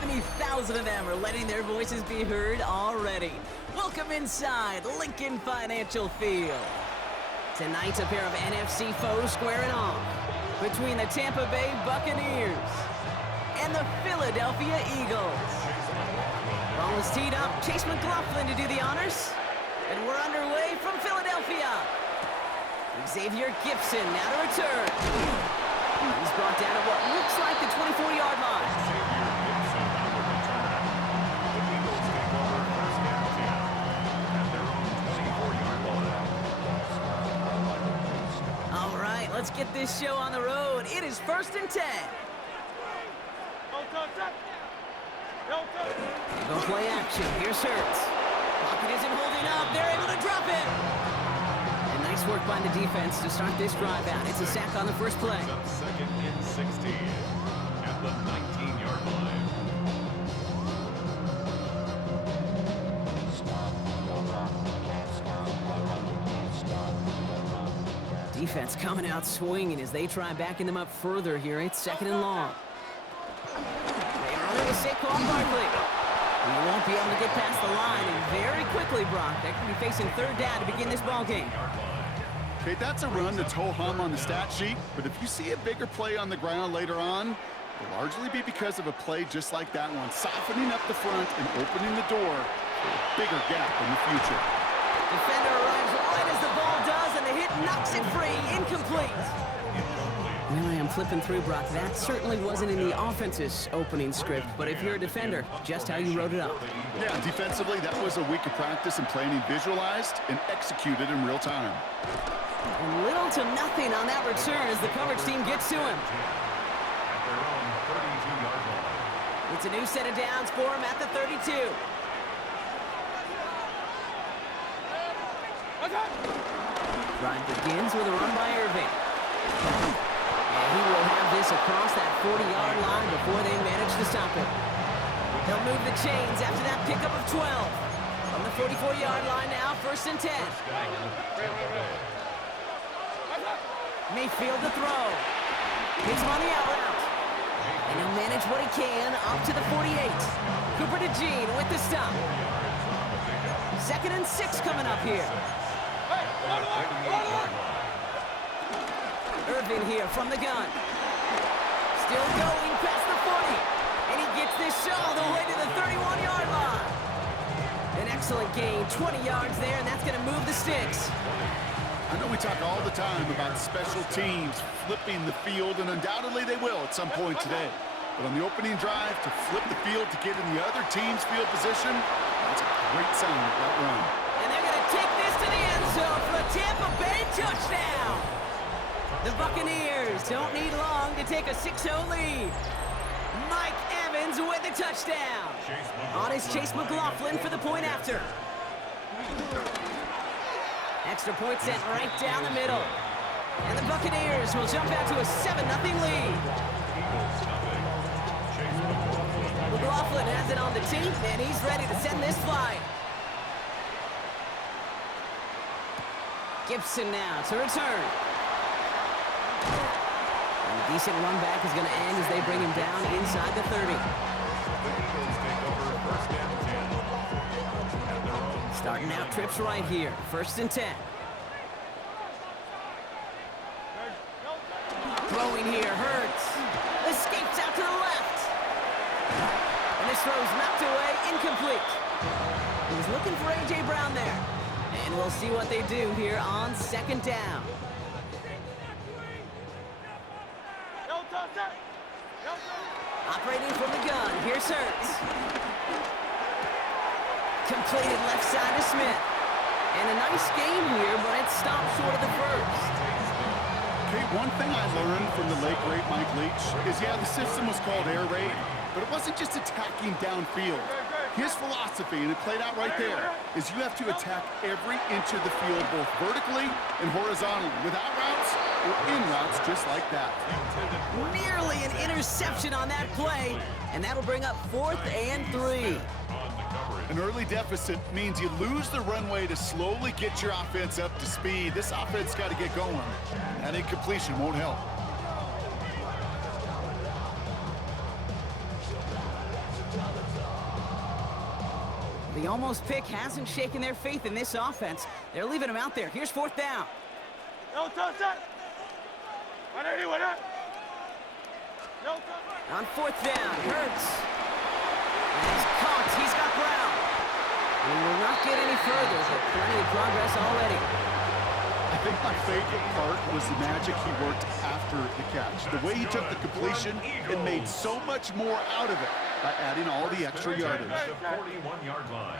70,000 of them are letting their voices be heard already. Welcome inside Lincoln Financial Field. Tonight's a pair of NFC foes squaring off between the Tampa Bay Buccaneers and the Philadelphia Eagles. Ball is teed up. Chase McLaughlin to do the honors. And we're underway from Philadelphia. Xavier Gipson now to return. He's brought down at what looks like the 24-yard line. All right, let's get this show on the road. It is 1st and 10. They go play action. Here's Hurts. Pocket isn't holding up. They're able to drop it. And nice work by the defense to start this drive out. It's a sack on the first play. 2nd and 16 at the 19-yard line. Defense coming out swinging as they try backing them up further here. It's 2nd and long. They're running to Saquon Barkley. He won't be able to get past the line, and very quickly, Brock, they could be facing 3rd down to begin this ball game. Okay, that's a run that's ho-hum on the stat sheet, but if you see a bigger play on the ground later on, it'll largely be because of a play just like that one, softening up the front and opening the door for a bigger gap in the future. Defender arrives right as the ball does, and the hit knocks it free, incomplete. Now I am flipping through, Brock. That certainly wasn't in the offense's opening script, but if you're a defender, just how you wrote it up. Yeah, defensively, that was a week of practice and planning visualized and executed in real time. And little to nothing on that return as the coverage team gets to him. It's a new set of downs for him at the 32. Drive begins with a run by Irving. And he will have this across that 40-yard line before they manage to stop it. They'll move the chains after that pickup of 12. From the 44-yard line now, 1st and 10. Mayfield to throw. Hits him on the out route. And he'll manage what he can up to the 48. Cooper to Jean with the stop. 2nd and 6 coming up here. Irvin here from the gun. Still going past the 40. And he gets this shot all the way to the 31-yard line. An excellent gain, 20 yards there, and that's going to move the sticks. I know we talk all the time about special teams flipping the field, and undoubtedly they will at some point today. But on the opening drive, to flip the field to get in the other team's field position, that's a great sign of that run. And they're going to take this to the end zone for a Tampa Bay touchdown. The Buccaneers don't need long to take a 6-0 lead. Mike Evans with the touchdown. On is Chase McLaughlin for the point after. Extra point sent right down the middle. And the Buccaneers will jump out to a 7-0 lead. McLaughlin has it on the tee, and he's ready to send this flight. Gipson now to return. And a decent run back is going to end as they bring him down inside the 30. Starting out trips right here. 1st and 10. Throwing here, Hurts. Escapes out to the left. And this throw's knocked away, incomplete. He was looking for A.J. Brown there. And we'll see what they do here on 2nd down. Operating from the gun, here's Hurts. Completed left side to Smith. And a nice game here, but it stopped short of the first. Okay, one thing I learned from the late, great Mike Leach is, yeah, the system was called air raid, but it wasn't just attacking downfield. His philosophy, and it played out right there, is you have to attack every inch of the field, both vertically and horizontally, without routes or in routes just like that. Nearly an interception on that play, and that'll bring up 4th and 3. An early deficit means you lose the runway to slowly get your offense up to speed. This offense got to get going. That incompletion won't help. The almost pick hasn't shaken their faith in this offense. They're leaving him out there. Here's fourth down. On fourth down, Hurts. And he's caught. He's got ground. And he will not get any further, but plenty of progress already. I think my favorite part was the magic he worked after the catch. The way he took the completion and made so much more out of it by adding all the extra yardage. 41-yard line.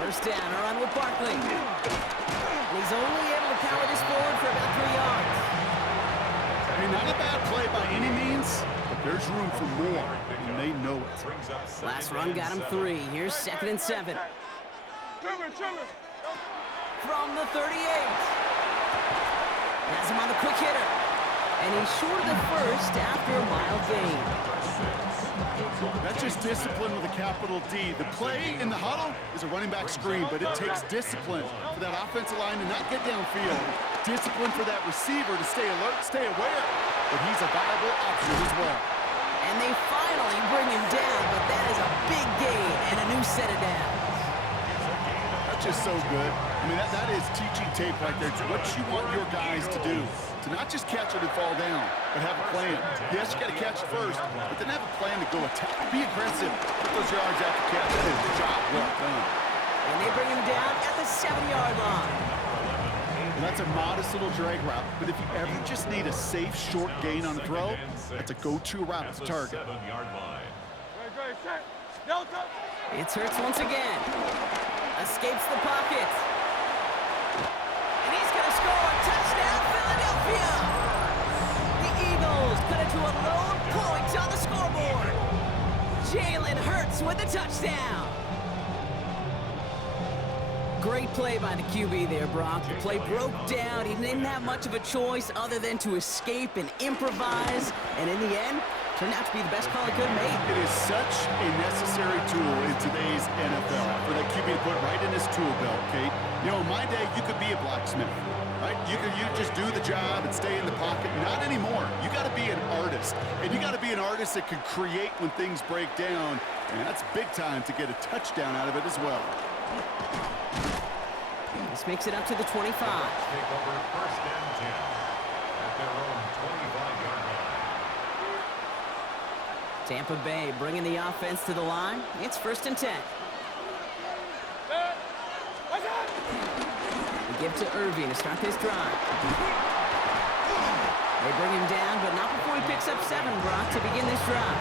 First down, a run with Barkley. And he's only able to power this forward for about 3 yards. I mean, not a bad play by any means, but there's room for more, and they know it. Last run got him 3. Here's 2nd and 7. From the 38. Has him on the quick hitter. And he's short of the first after a mild gain. That's just discipline with a capital D. The play in the huddle is a running back screen, but it takes discipline for that offensive line to not get downfield. Discipline for that receiver to stay alert, stay aware. But he's a viable option as well. And they finally bring him down, but that is a big gain and a new set of downs. That's just so good. I mean, that is teaching tape right there. It's what you want your guys to do. To not just catch it and fall down, but have a plan. Yes, you got to catch it first, but then have a plan to go attack. Be aggressive. Get those yards after catch. That is a job well done. And they bring him down at the 7-yard line. And that's a modest little drag route, but if you ever just need a safe, short gain on a throw, that's a go-to route to target. It's Hurts once again. Escapes the pocket. And he's going to score. Touchdown, Philadelphia! The Eagles cut it to a lone point on the scoreboard. Jalen Hurts with the touchdown. Great play by the QB there, Brock. The play broke down. He didn't have much of a choice other than to escape and improvise. And in the end, turned out to be the best call he could have made. It is such a necessary tool in today's NFL for that QB to put right in his tool belt, Kate. You know, in my day, you could be a blacksmith, right? You just do the job and stay in the pocket. Not anymore. You got to be an artist, and you got to be an artist that can create when things break down. And that's big time to get a touchdown out of it as well. This makes it up to the 25. Take over first and 10 at their own 25-yard line. Tampa Bay bringing the offense to the line. It's 1st and 10. They give to Irving to start this drive. They bring him down, but not before he picks up 7, Brock, to begin this drive.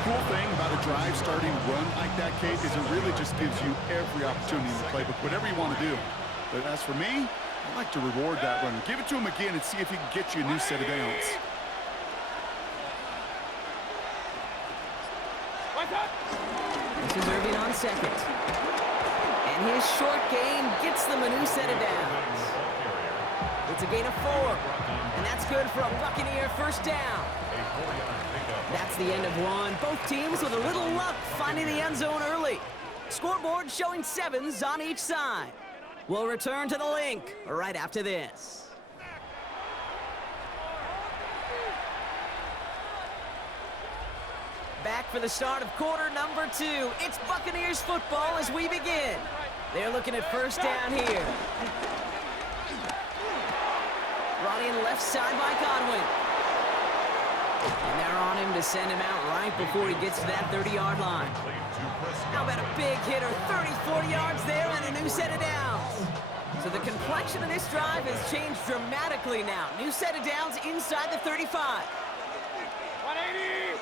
Cool thing about a drive starting run like that, Kate, is it really just gives you every opportunity in the playbook, whatever you want to do. But as for me, I like to reward that runner. Give it to him again and see if he can get you a new set of downs. This is Irving on 2nd. And his short gain gets them a new set of downs. It's a gain of 4. And that's good for a Buccaneer first down. That's the end of one. Both teams with a little luck finding the end zone early. Scoreboard showing 7s on each side. We'll return to the link right after this. Back for the start of quarter number 2. It's Buccaneers football as we begin. They're looking at first down here. Running left side by Godwin. And they're on him to send him out right before he gets to that 30-yard line. How about a big hitter, 34 yards there and a new set of downs. So the complexion of this drive has changed dramatically now. New set of downs inside the 35. 180!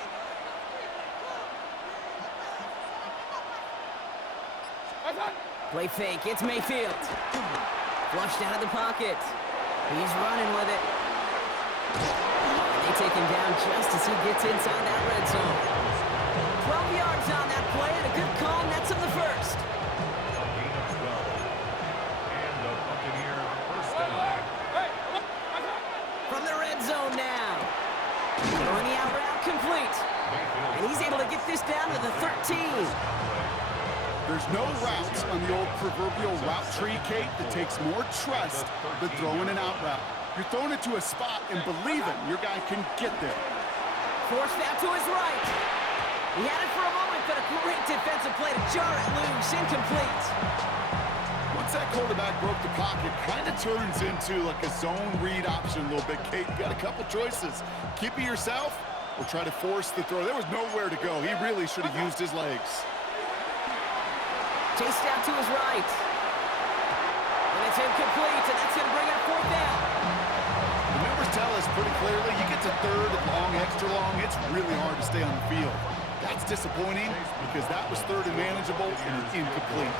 Play fake, it's Mayfield. Flushed out of the pocket. He's running with it. They take him down just as he gets inside that red zone. 12 yards on that play and a good call nets him the first. A gain of 12. And the Buccaneer first down. From the red zone now. Throwing the out route complete. And he's able to get this down to the 13. There's no routes on the old proverbial route tree, Kate, that takes more trust than throwing an out route. You're throwing it to a spot and believing your guy can get there. Forced out to his right. He had it for a moment, but a great defensive play to jar it loose. Incomplete. Once that quarterback broke the pocket, kind of turns into like a zone read option a little bit. Kate, you got a couple choices. Keep it yourself or try to force the throw. There was nowhere to go. He really should have used his legs. Chased out to his right. And it's incomplete, and that's going to bring up fourth down. The numbers tell us pretty clearly, you get to third and long, extra long, it's really hard to stay on the field. That's disappointing because that was third and manageable and it's incomplete.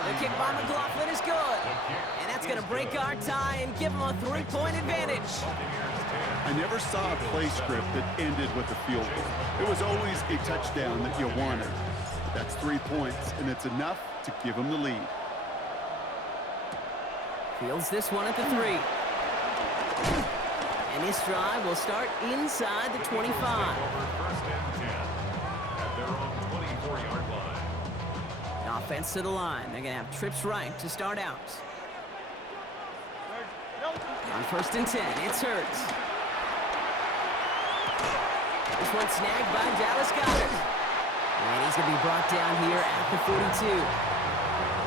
The kick by McLaughlin is good. And that's going to break our tie and give him a 3-point advantage. I never saw a play script that ended with a field goal. It was always a touchdown that you wanted. That's 3 points, and it's enough to give him the lead. Fields this one at the 3. And this drive will start inside the 25. First and 10 at their own 24-yard line. Offense to the line. They're going to have trips right to start out. On first and 10, it's Hurts. This one snagged by Dallas Goedert. And he's going to be brought down here at the 42.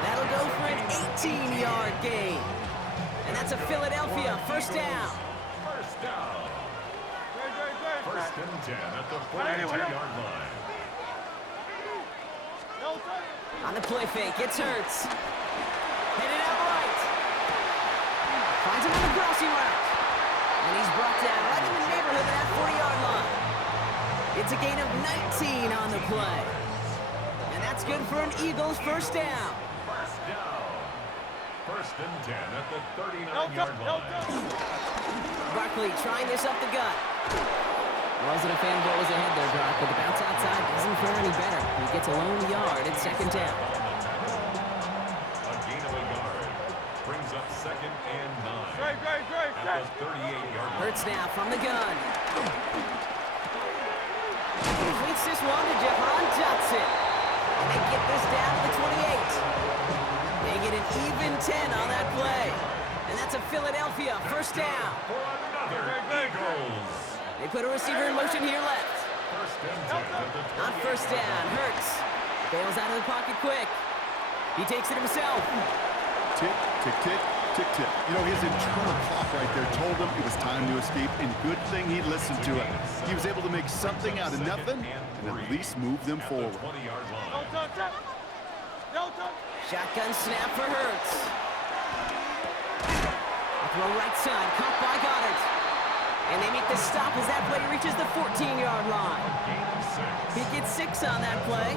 That'll go for an 18-yard gain. And that's a Philadelphia first down. First down. First and 10 at the 42-yard line. On the play fake, it's Hurts. Headed out right. Finds him on the crossing route. And he's brought down right in the neighborhood of that 40-yard line. It's a gain of 19 on the play. And that's good for an Eagles first down. First down. First and 10 at the 39-yard line. Barkley trying this up the gut. Wasn't a fan of what was ahead there, Brock, but the bounce outside doesn't fare any better. He gets a lone yard at second down. A gain of a yard brings up second and 9 at the 38-yard line. Hurts now from the gun. Completes this one to Jahan Johnson. And they get this down to the 28. They get an even 10 on that play. And that's a Philadelphia first down. For another Eagles. They put a receiver in motion here left. First and 10 at the 28. On first down, Hurts bails out of the pocket quick. He takes it himself. Tick, tick, tick, tick, tick. You know, his internal clock right there told him it was time to escape, and good thing he listened to it. He was able to make something out of nothing and at least move them forward. 20-yard line. Shotgun snap for Hurts. Throw right side, caught by Goddard. And they make the stop as that play reaches the 14-yard line. Gain of 6. He gets 6 on that play,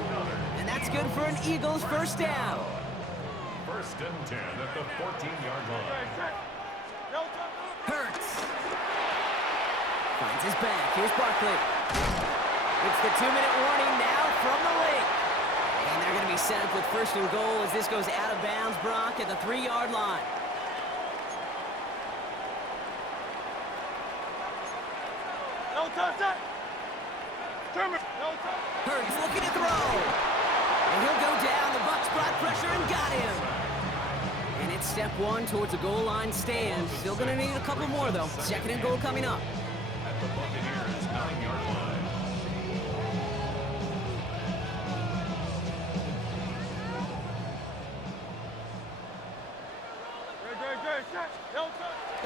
and that's good for an Eagles first down. First and 10 at the 14-yard line. Hurts finds his back. Here's Barkley. It's the 2-minute warning now from the league. And they're going to be set up with first and goal as this goes out of bounds, Brock, at the 3-yard line. Hurts looking to throw. And he'll go down. The Bucs brought pressure and got him. And it's step 1 towards a goal line stand. Still going to need a couple more, though. Second and goal coming up. At the Buccaneers' 9-yard line.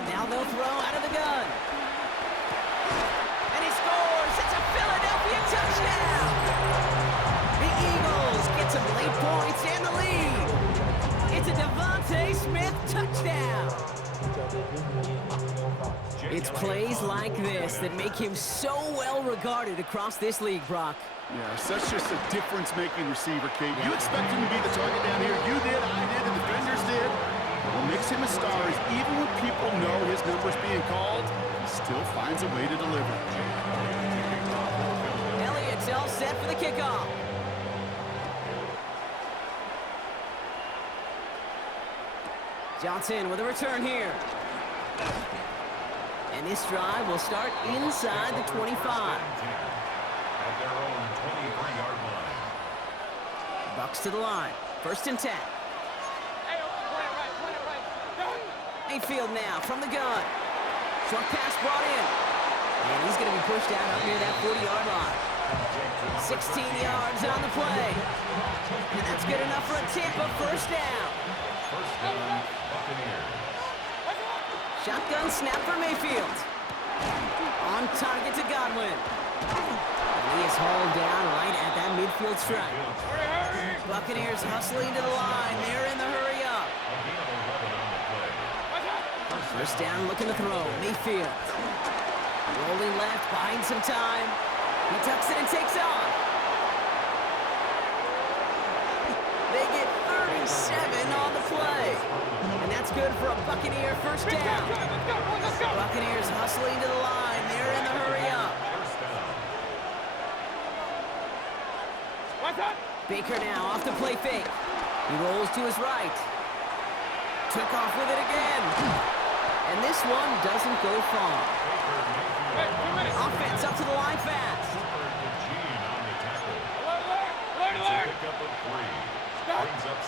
Now they'll throw out of the gun. And he scores. It's a Philadelphia touchdown. The Eagles get some late points and the lead. It's a Devontae Smith touchdown. It's plays like this that make him so well regarded across this league, Brock. Yeah, such just a difference-making receiver, Kate. You expect him to be the target down here. You did, I did, the defenders did. What makes him a star is even when people know his number's being called, he still finds a way to deliver. Elliott's all set for the kickoff. Johnson with a return here. And this drive will start inside the 25. At their own 23-yard line. Bucs to the line. First and 10. Mayfield now from the gun. Short pass brought in. And he's going to be pushed down up near that 40-yard line. 16 yards on the play. And that's good enough for a Tampa first down. First down, Buccaneers. Shotgun snap for Mayfield. On target to Godwin. And he is hauled down right at that midfield stripe. Buccaneers hustling to the line. They're in the hurry up. A gain of 11 on the play. First down, looking to throw. Mayfield. Rolling left, buying some time. He tucks it and takes off. They get 37 on the play. And that's good for a Buccaneer first down. Buccaneers hustling to the line. They're in the hurry up. Baker now off the play fake. He rolls to his right. Took off with it again. And this one doesn't go far. Offense up to the line fast.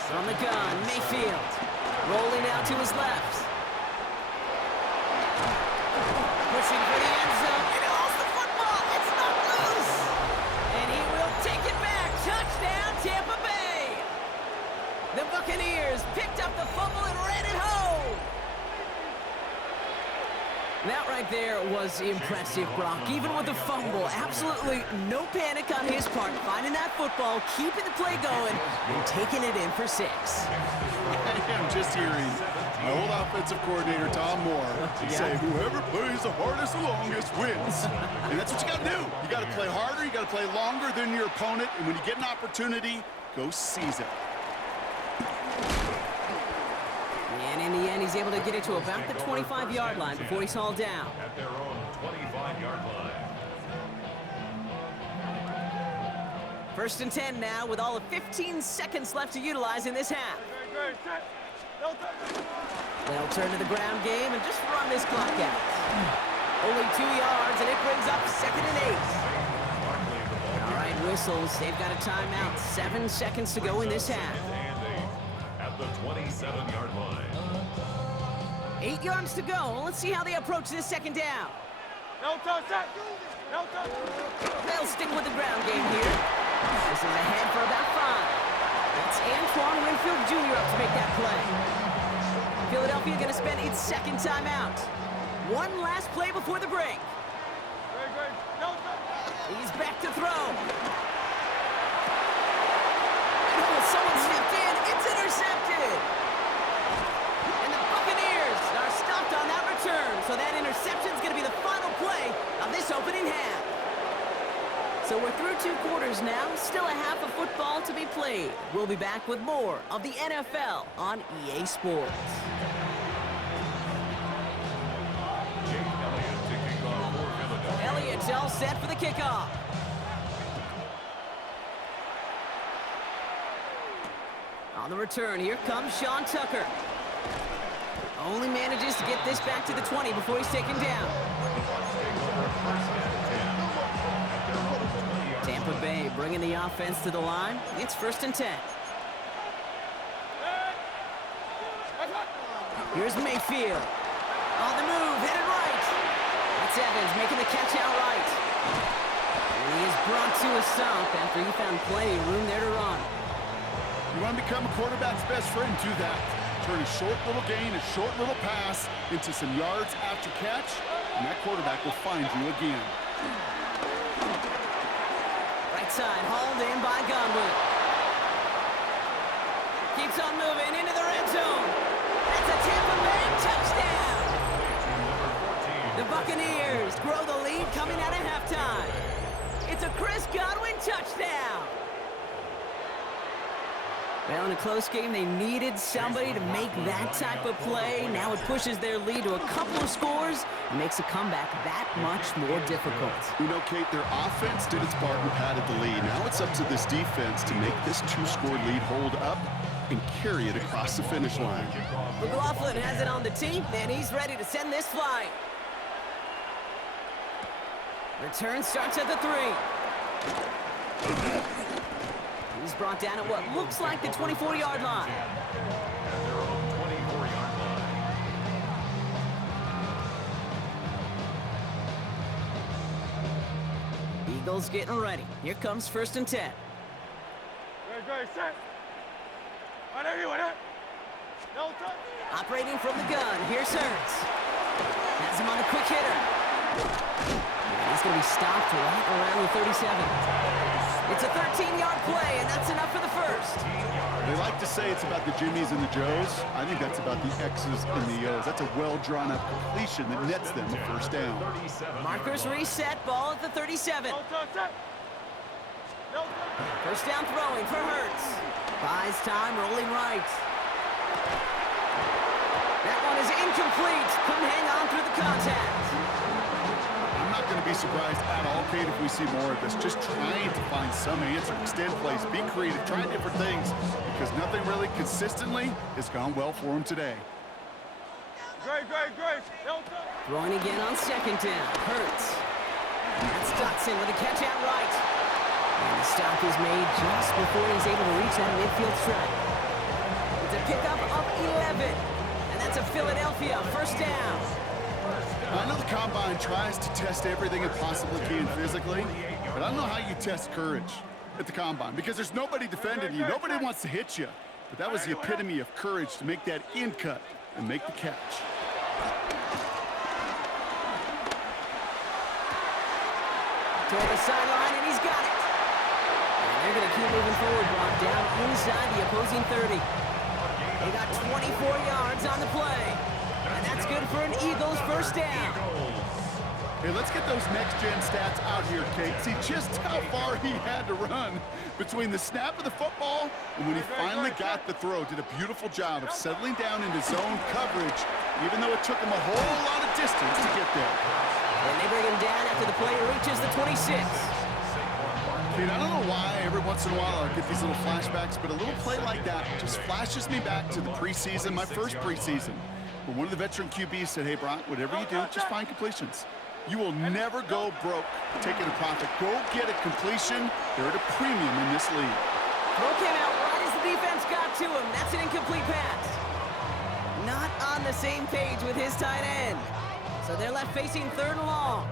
From the gun, Mayfield. Rolling out to his left. Pushing for the end zone. And he holds the football. It's not loose. And he will take it back. Touchdown, Tampa Bay. The Buccaneers picked up the fumble and ran it home. That right there was impressive, Brock. Even with the fumble, absolutely no panic on his part. Finding that football, keeping the play going, and taking it in for 6. I'm just hearing my old offensive coordinator, Tom Moore, say, whoever plays the hardest the longest wins. And that's what you got to do. You got to play harder, you got to play longer than your opponent, and when you get an opportunity, go seize it. And in the end, he's able to get it to about the 25-yard line before he's hauled down. At their own 25-yard line. First and 10 now with all of 15 seconds left to utilize in this half. They'll turn to the ground game and just run this clock out. Only 2 yards, and it brings up 2nd and 8. All right, whistles. They've got a timeout. 7 seconds to go in this half. At the 27-yard line. 8 yards to go. Let's see how they approach this second down. They'll stick with the ground game here. This is ahead for about 5. That's Antoine Winfield Jr. up to make that play. Philadelphia going to spend its second timeout. One last play before the break. He's back to throw. And someone stepped in. It's intercepted. And the Buccaneers are stopped on that return. So that interception is going to be the final play of this opening half. So we're through 2 quarters now. Still a half of football to be played. We'll be back with more of the NFL on EA Sports. Elliott's all set for the kickoff. On the return, here comes Sean Tucker. Only manages to get this back to the 20 before he's taken down. Tampa Bay bringing the offense to the line. It's 1st and 10. Here's Mayfield. On the move, headed right. That's Evans making the catch outright. And he is brought to a stop after he found plenty of room there to run. You want to become a quarterback's best friend, do that. Turn a short little gain, a short little pass into some yards after catch, and that quarterback will find you again. Right side, hauled in by Godwin. Keeps on moving into the red zone. That's a Tampa Bay touchdown. The Buccaneers grow the lead coming out of halftime. It's a Chris Godwin touchdown. Well, in a close game, they needed somebody to make that type of play. Now it pushes their lead to a couple of scores and makes a comeback that much more difficult. You know, Kate, their offense did its part and padded the lead. Now it's up to this defense to make this 2-score lead hold up and carry it across the finish line. McLaughlin has it on the tee, and he's ready to send this flying. Return starts at the 3. He's brought down at what looks like the 24-yard line. He Eagles getting ready. Here comes 1st and 10. Operating from the gun, here's Hurts. Has him on a quick hitter. And he's going to be stopped right around the 37. It's a 13-yard play, and that's enough for the first. They like to say it's about the Jimmies and the Joes. I think that's about the X's and the O's. That's a well-drawn-up completion that nets them a first down. Markers reset, ball at the 37. First down throwing for Hurts. Buys time, rolling right. That one is incomplete. Couldn't hang on through the contact. I'm not going to be surprised at all, Kate, if we see more of this. Just trying to find some answer, extend plays, be creative, try different things, because nothing really consistently has gone well for him today. Great. Throwing again on 2nd down. Hurts. That's Dotson with a catch out right. And the stop is made just before he's able to reach that midfield strike. It's a pickup of 11. And that's a Philadelphia first down. I know the Combine tries to test everything it possibly can physically, but I don't know how you test courage at the Combine, because there's nobody defending you. Nobody wants to hit you. But that was the epitome of courage to make that in cut and make the catch. Toward the sideline, and he's got it. And they're going to keep moving forward, brought down inside the opposing 30. They got 24 yards on the play. And that's good for an Eagles first down. Hey, let's get those next-gen stats out here, Kate. See just how far he had to run between the snap of the football and when he finally got the throw. Did a beautiful job of settling down into zone coverage, even though it took him a whole lot of distance to get there. And they bring him down after the play reaches the 26. Kate, I don't know why every once in a while I get these little flashbacks, but a little play like that just flashes me back to the preseason, my first preseason, where one of the veteran QBs said, hey, Brock, whatever you do, just find completions. You will never go broke taking a profit. Go get a completion. They're at a premium in this league. Throw came out right as the defense got to him. That's an incomplete pass. Not on the same page with his tight end. So they're left facing 3rd and long.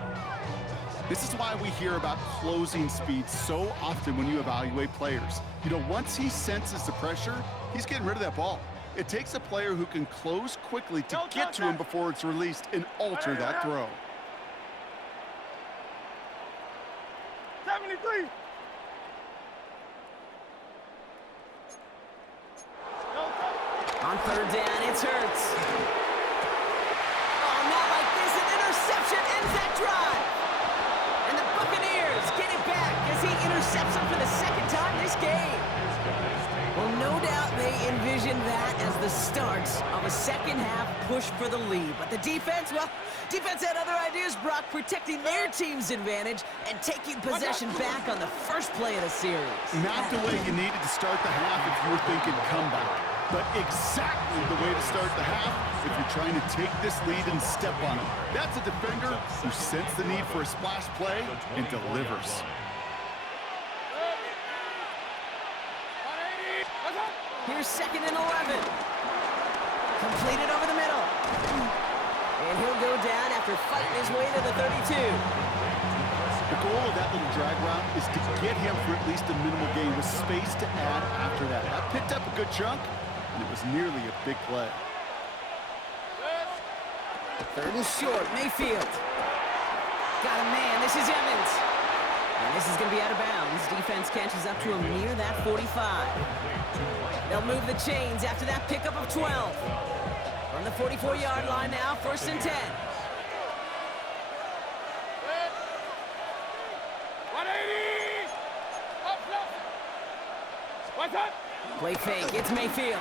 This is why we hear about closing speed so often when you evaluate players. You know, once he senses the pressure, he's getting rid of that ball. It takes a player who can close quickly to get to him before it's released and alter that throw. 73. On 3rd down, it's Hurts. Oh, not like this. An interception ends that drive. And the Buccaneers get it back as he intercepts him for the 2nd time this game. Well, no doubt they envisioned that as the start of a second-half push for the lead. But the defense, well, defense had other ideas, Brock, protecting their team's advantage and taking possession back on the first play of the series. Not the way you needed to start the half if you were thinking comeback, but exactly the way to start the half if you're trying to take this lead and step on it. That's a defender who sensed the need for a splash play and delivers. Here's 2nd and 11. Completed over the middle. And he'll go down after fighting his way to the 32. The goal of that little drag route is to get him for at least a minimal gain with space to add after that. That picked up a good chunk, and it was nearly a big play. 3rd and short, Mayfield. Got a man, this is Evans. And this is going to be out of bounds. Defense catches up to him near that 45. They'll move the chains after that pickup of 12. From the 44-yard line now, 1st and 10. 180. What's up? Play fake, it's Mayfield.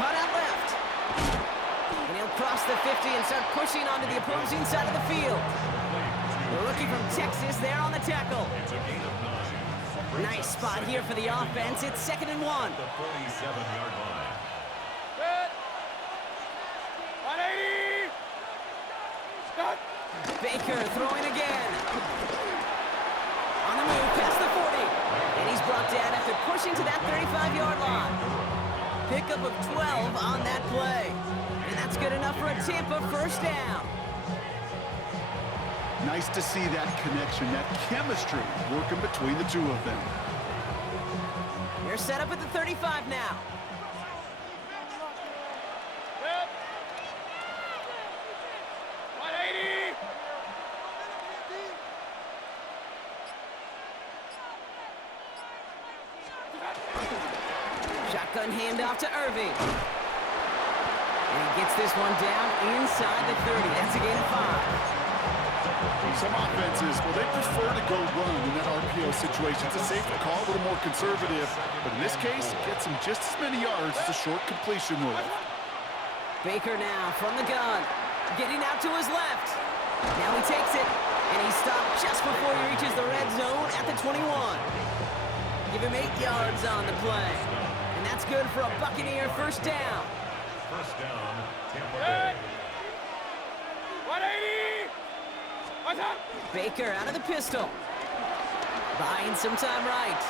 Caught out left. And he'll cross the 50 and start pushing onto the opposing side of the field. The rookie from Texas there on the tackle. Nice spot here for the offense. It's 2nd and 1. The 47-yard line. 180. Stop. Baker throwing again. On the move, past the 40. And he's brought down after pushing to that 35-yard line. Pickup of 12 on that play. And that's good enough for a Tampa first down. Nice to see that connection, that chemistry working between the two of them. They're set up at the 35 now. Yep. 180. Shotgun handoff to Irving. And he gets this one down inside the 30. That's a gain of 5. Some offenses, well, they prefer to go run in that RPO situation. It's a safer call, a little more conservative. But in this case, it gets him just as many yards as a short completion will. Baker now from the gun. Getting out to his left. Now he takes it. And he stopped just before he reaches the red zone at the 21. Give him 8 yards on the play. And that's good for a Buccaneer first down. First down, Tampa Bay. 180. What's up? Baker out of the pistol. Buying some time right.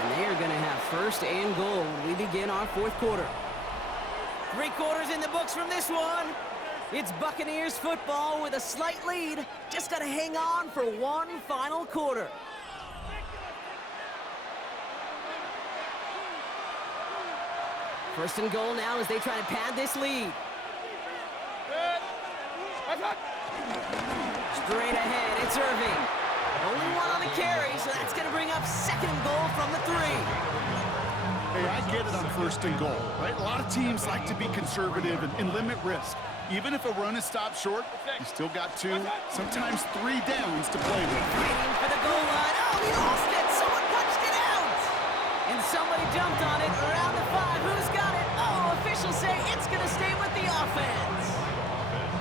And they are going to have first and goal when we begin our fourth quarter. 3 quarters in the books from this one. It's Buccaneers football with a slight lead. Just got to hang on for one final quarter. First and goal now as they try to pad this lead. What's up? Straight ahead, it's Irving. Only one on the carry, so that's going to bring up second and goal from the 3. Hey, I get it on first and goal, right? A lot of teams like to be conservative and limit risk. Even if a run is stopped short, you still got 2, sometimes 3 downs to play with. Waiting for the goal line. Oh, he lost it. Someone punched it out. And somebody jumped on it around the 5. Who's got it? Oh, officials say it's going to stay with the offense.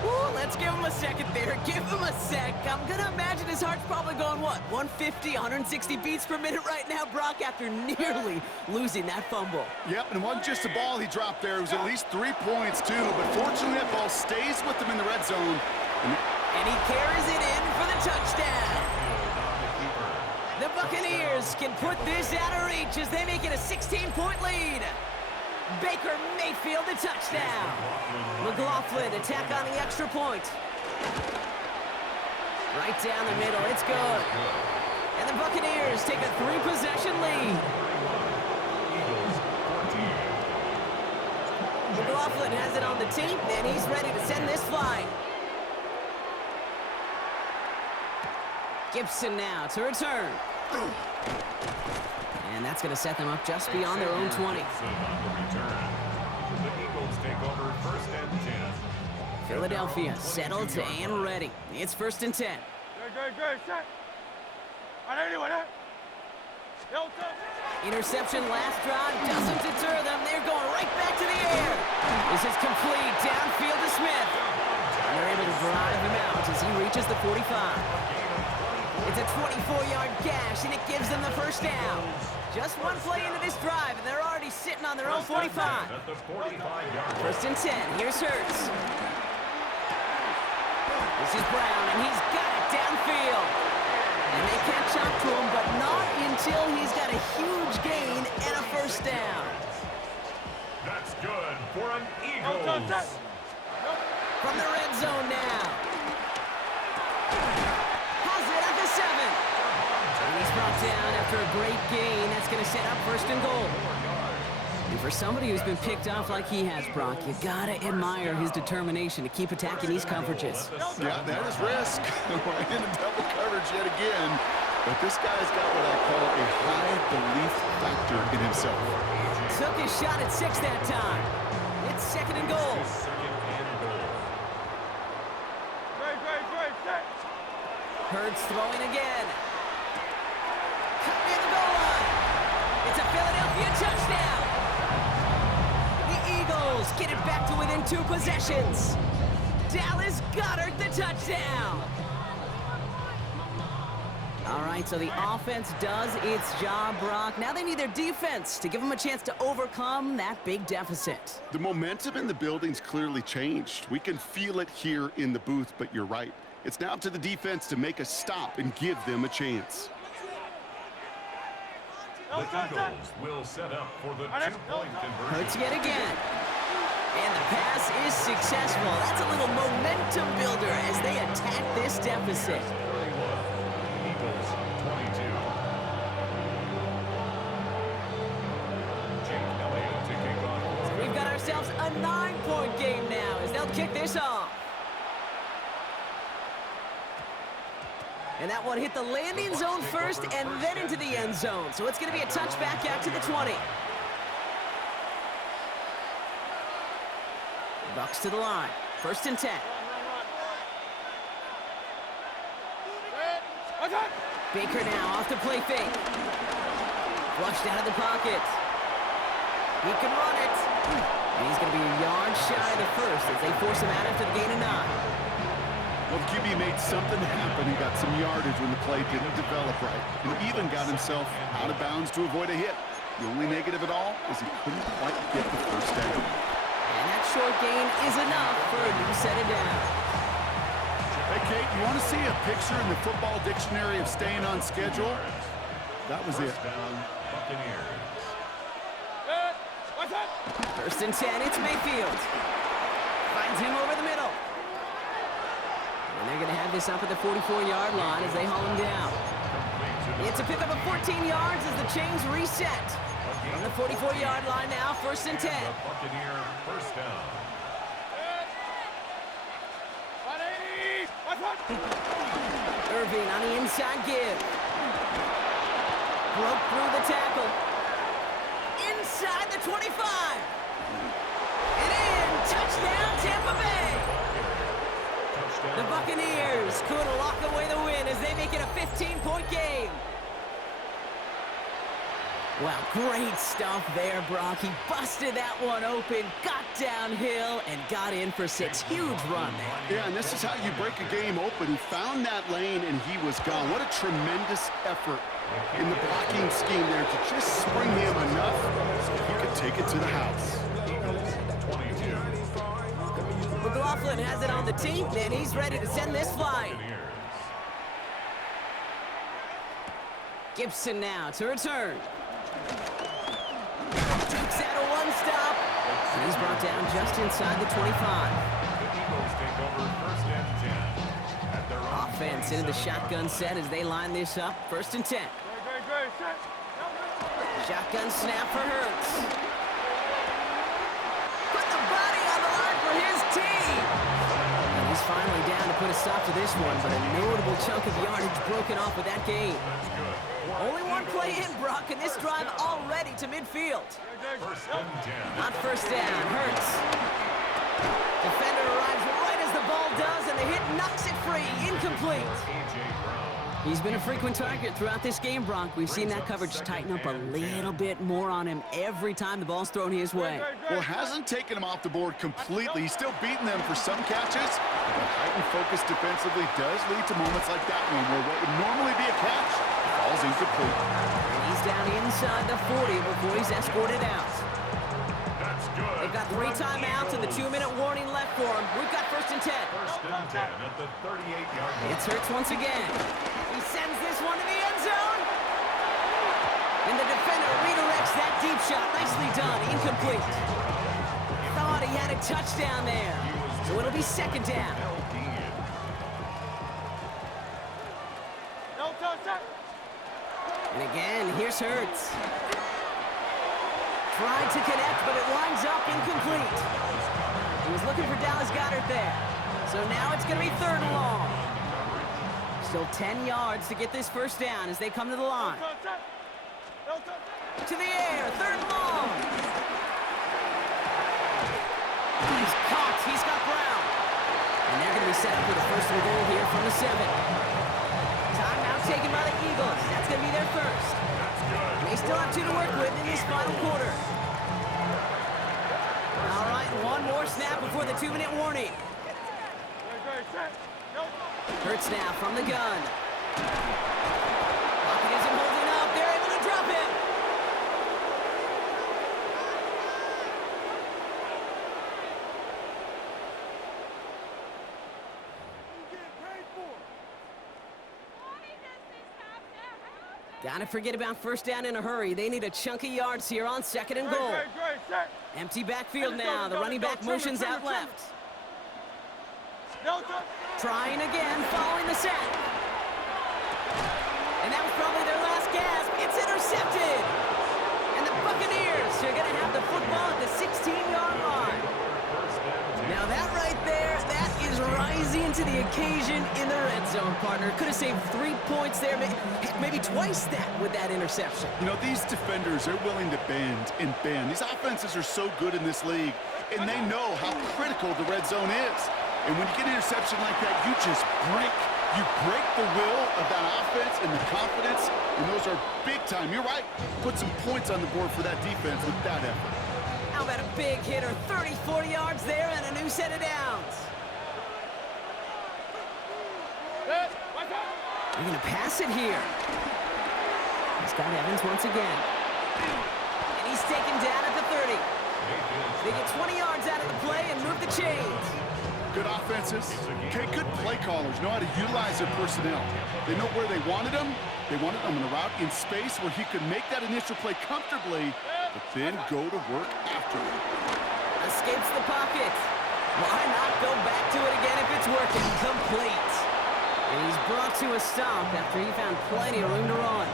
Ooh, let's give him a second there. Give him a sec. I'm going to imagine his heart's probably going, what, 150, 160 beats per minute right now, Brock, after nearly losing that fumble. Yep, and it wasn't just a ball he dropped there. It was at least 3 points, too. But fortunately, that ball stays with him in the red zone. And he carries it in for the touchdown. The Buccaneers can put this out of reach as they make it a 16-point lead. Baker Mayfield the touchdown. McLaughlin attack on the extra point. Right down the middle, it's good. And the Buccaneers take a 3-possession lead. McLaughlin has it on the team, and he's ready to send this flying. Gibson now to return. And that's going to set them up just beyond their own 20. The Eagles take over first and 10. Philadelphia settled and ready. It's first and 10. Good. Set. 180. 180. Interception last drive doesn't deter them. They're going right back to the air. This is complete downfield to Smith. And they're able to drive him out as he reaches the 45. It's a 24-yard gash, and it gives them the first down. Just one play into this drive, and they're already sitting on their own 45. At the 45-yard First and 10. Here's Hurts. This is Brown, and he's got it downfield. And they catch up to him, but not until he's got a huge gain and a first down. That's good for an Eagles. From the red zone now. Has it at the 7. And he's brought down after a great gain. That's going to set up first and goal. And for somebody who's been picked off like he has, Brock, you got to admire his determination to keep attacking these coverages. Yeah, that is risk. We're in a double coverage yet again. But this guy's got what I call a high belief factor in himself. Took his shot at 6 that time. It's second and goal. Great. Set. Hurts throwing again. Cut near the goal line. It's a Philadelphia touchdown. The Eagles get it back to within 2 possessions. Dallas Goedert the touchdown. All right, so the offense does its job, Brock. Now they need their defense to give them a chance to overcome that big deficit. The momentum in the building's clearly changed. We can feel it here in the booth, but you're right. It's now up to the defense to make a stop and give them a chance. The Eagles will set up for the 2-point conversion. Hurts yet again. And the pass is successful. That's a little momentum builder as they attack this deficit. 31. Eagles 22. Jake Elliott to kick off. We've got ourselves a 9-point game now as they'll kick this off. And that one hit the landing zone first and then into the end zone. So it's going to be a touchback out to the 20. Bucks to the line. 1st and 10. Baker now off the play fake. Flushed out of the pocket. He can run it. And he's going to be a yard shy of the first as they force him out after the gain of 9. Well, the QB made something happen and got some yardage when the play didn't develop right. And even got himself out of bounds to avoid a hit. The only negative at all is he couldn't quite get the first down. And that short gain is enough for a new set of downs. Hey, Kate, you want to see a picture in the football dictionary of staying on schedule? That was it. First down, Buccaneers. 1st and 10, it's Mayfield. Finds him over the middle. And they're going to have this up at the 44-yard line as they haul him down. It's a pickup of 14 yards as the chains reset. From the 44-yard line now, 1st and 10. The Buccaneer first down. Irving on the inside give. Broke through the tackle. Inside the 25. And in. Touchdown, Tampa Bay. The Buccaneers could lock away the win as they make it a 15-point game. Well, great stuff there, Brock. He busted that one open, got downhill, and got in for 6. Huge run there. Yeah, and this is how you break a game open. He found that lane, and he was gone. What a tremendous effort in the blocking scheme there to just spring him enough so he could take it to the house. McLaughlin has it on the tee, and he's ready to send this flying. Gibson now to return. Takes out a one-stop. And he's brought down just inside the 25. The Eagles take over 1st and 10. At their own Offense into the shotgun set as they line this up. 1st and 10. Shotgun snap for Hurts. Put the body on the line for his team. And he's finally down to put a stop to this one, but a notable chunk of yardage broken off with that gain. Only one play in, Brock, and this drive already to midfield. 1st and 10. Not 1st down. Hurts. Defender arrives right as the ball does, and the hit knocks it free. Incomplete. A.J. Brown. He's been a frequent target throughout this game, Brock. We've seen that coverage tighten up a little bit more on him every time the ball's thrown his way. Well, hasn't taken him off the board completely. He's still beating them for some catches. But the heightened focus defensively does lead to moments like that one where what would normally be a catch falls incomplete. And he's down inside the 40 before he's escorted out. That's good. They've got 3 timeouts and the 2-minute warning left for him. We've got 1st and 10. 1st and 10 at the 38-yard line. It's Hurts once again. He sends this one to the end zone. And the defender redirects that deep shot. Nicely done. Incomplete. Thought he had a touchdown there. So it'll be 2nd down. And again, here's Hurts. Tried to connect, but it winds up incomplete. He was looking for Dallas Goedert there. So now it's going to be 3rd and long. Still 10 yards to get this 1st down as they come to the line. To the air, 3rd and long. He's caught. He's got Brown. And they're going to be set up for the 1st and goal here from the 7. Timeout taken by the Eagles. That's going to be their 1st. They still have 2 to work with in this final quarter. All right, one more snap before the 2-minute warning. Hurts now from the gun. Pocket isn't holding up. They're able to drop him. Gotta forget about first down in a hurry. They need a chunk of yards here on 2nd and goal. Great, set. Empty backfield now. The running back motions out left. Delta. Trying again, following the sack. And that was probably their last gasp. It's intercepted. And the Buccaneers are going to have the football at the 16-yard line. Now that right there, that is rising to the occasion in the red zone, partner. Could have saved 3 points there, maybe twice that with that interception. You know, these defenders are willing to bend and bend. These offenses are so good in this league, and they know how critical the red zone is. And when you get an interception like that, you just break. You break the will of that offense and the confidence, and those are big time. You're right. Put some points on the board for that defense with that effort. How about a big hitter, 30, 40 yards there, and a new set of downs. They're going to pass it here. He's got Evans once again. And he's taken down at the 30. They get 20 yards out of the play and move the chains. Good offenses. Okay, good play callers know how to utilize their personnel. They know where they wanted them. They wanted them in a route in space where he could make that initial play comfortably, but then go to work after it. Escapes the pocket. Why not go back to it again if it's working? Complete. And he's brought to a stop after he found plenty of room to run.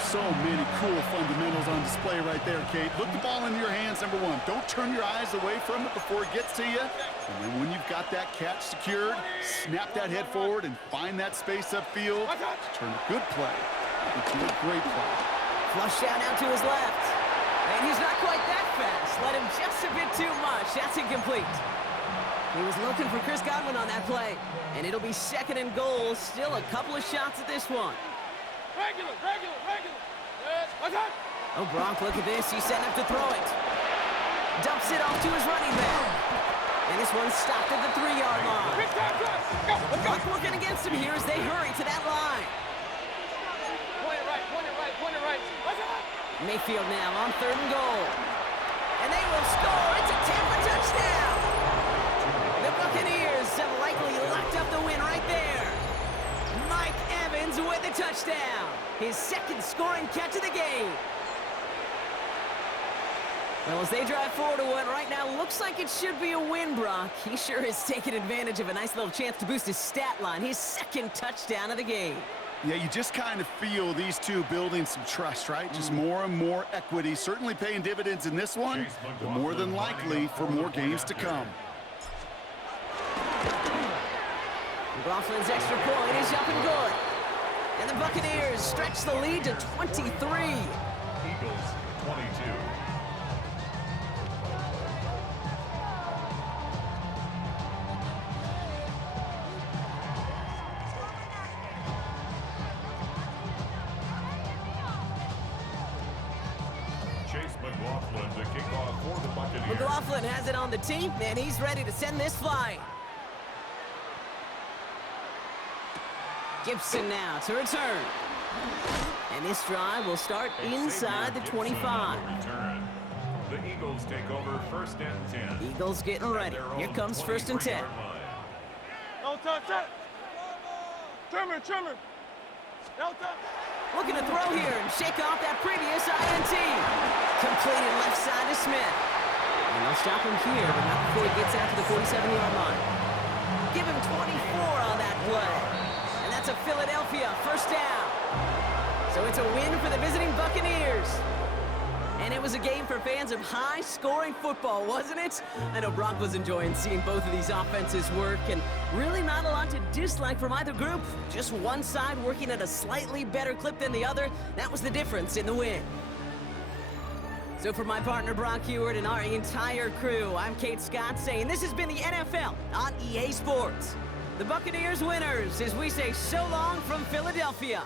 So many cool fundamentals on display right there, Kate. Look the ball into your hands, number one. Don't turn your eyes away from it before it gets to you. And then when you've got that catch secured, snap that head forward and find that space upfield to turn a good play into a great play. Flush down out to his left. And he's not quite that fast. Let him just a bit too much. That's incomplete. He was looking for Chris Godwin on that play. And it'll be 2nd and goal. Still a couple of shots at this one. Regular. Oh, Gronk, look at this. He's setting up to throw it. Dumps it off to his running back. And this one's stopped at the 3-yard line. Gronk working against him here as they hurry to that line. Point it right. Mayfield now on 3rd and goal. And they will score. It's a Tampa touchdown. The Buccaneers have likely locked up the win right there. Mike Evans with the touchdown. His 2nd scoring catch of the game. Well, as they drive forward to what right now looks like it should be a win, Brock. He sure has taken advantage of a nice little chance to boost his stat line. His 2nd touchdown of the game. Yeah, you just kind of feel these two building some trust, right? Just more and more equity. Certainly paying dividends in this one, but more than likely for more games to come. McLaughlin's extra point is up and good. And the Buccaneers stretch the lead to 23. Eagles 22. McLaughlin to kick off for the Buccaneers. McLaughlin has it on the tee, and he's ready to send this flying. Gibson now to return. And this drive will start inside the 25. The Eagles take over 1st and 10. Eagles getting ready. Here comes 1st and 10. Delta, set. Trimmer. Delta. Looking to throw here and shake off that previous INT. Completed left side to Smith. And they'll stop him here, but not before he gets out to the 47-yard line. Give him 24 on that play. And that's a Philadelphia 1st down. So it's a win for the visiting Buccaneers. And it was a game for fans of high-scoring football, wasn't it? I know Brock was enjoying seeing both of these offenses work, and really not a lot to dislike from either group. Just one side working at a slightly better clip than the other. That was the difference in the win. So for my partner Brock Heward and our entire crew, I'm Kate Scott saying this has been the NFL on EA Sports. The Buccaneers winners as we say so long from Philadelphia.